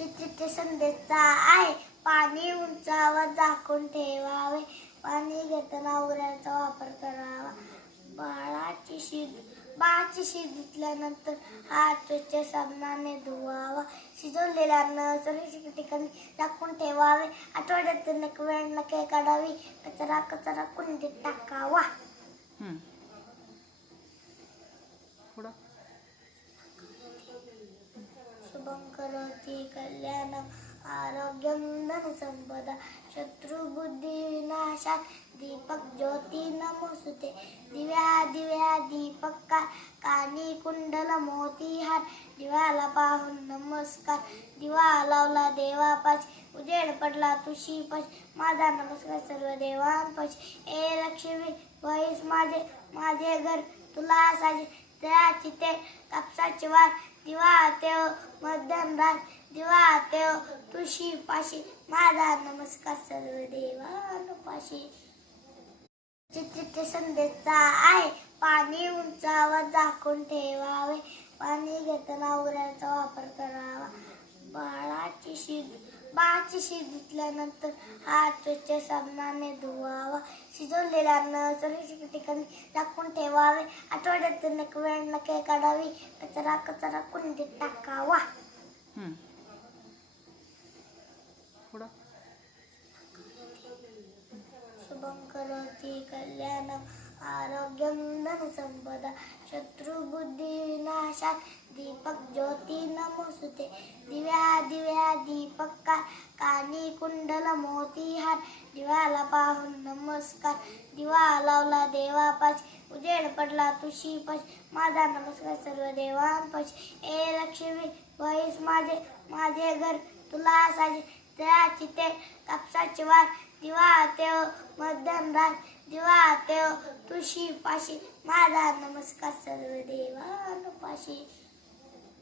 चिठ्ठीचे संदेशा आहे. पाणी उंचावर झाकून ठेवावे. पाणी घेताना उघड्याचा वापर करावा. बाळाची शी धुतल्यानंतर हात स्वच्छ साबणाने धुवावा. शिजवलेल्या अन्न सुरक्षित ठिकाणी झाकून ठेवावे. आठवड्यातून एक वेळ नखे काढावी. कचरा कुंडीत टाकावा. शुभं करोति कल्याणं आरोग्यं धनसंपदा शत्रुबुद्धी विनाशात दीपक ज्योती नमोस्तुते. दिव्या दीपक कानी कुंडल मोतीहार. दिव्याला पाहून नमस्कार. दिवा लावला देवापाशी. उजेड पडला तुळशीपाशी. माझा नमस्कार सर्व देवांपाशी. ए लक्ष्मी वहीस माझे घर तुला साजे. दयाची ते कापसाचे वार. दिवा तेव मध्यमरात. दिवा तेव तुळशीपाशी. माझा नमस्कार सर्व देवांपाशी. चिठ्ठीचे संदेशा आहे. पाणी उंचावर झाकून ठेवावे. पाणी घेताना उघड्याचा वापर करावा. बाळाची शी धुतल्यानंतर हात स्वच्छ साबणाने धुवावा. शिजवलेल्या अन्न सुरक्षित ठिकाणी झाकून ठेवावे. आठवड्यातून एक वेळ नखे काढावी. कचरा कुंडीत टाकावा. शुभं करोति कल्याणं आरोग्यं धनसंपदा शत्रुबुद्धी विनाशात दीपक ज्योती नमोस्तुते. दिव्या दीपक कानी कुंडल मोतीहार. दिव्याला पाहून नमस्कार. दिवा लावला देवापाशी. उजेड पडला तुळशीपाशी. माझा नमस्कार सर्व देवांपाशी. ए लक्ष्मी वहीस माझे घर तुला साजे. दयाची ते कापसाचे वार. दिवा तेव मध्यमरात. दिवा तेव तुळशीपाशी. माझा नमस्कार सर्व देवांपाशी.